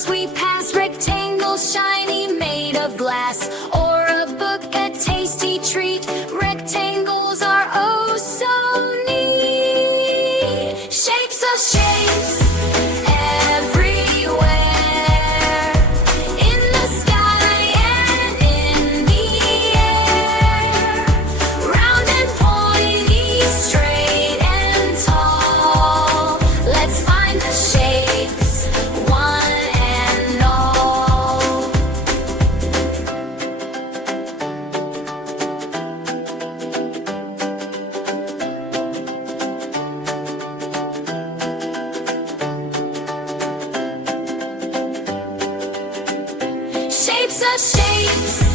stars we pass, rectangles shiny made of glass, or a book, a tasty treat. Rectangles are oh so neat. Shapes of shapes everywhere, in the sky and in the air. Round and pointy, straight and tall. Let's find the shapes, one and all. Shapes of shapes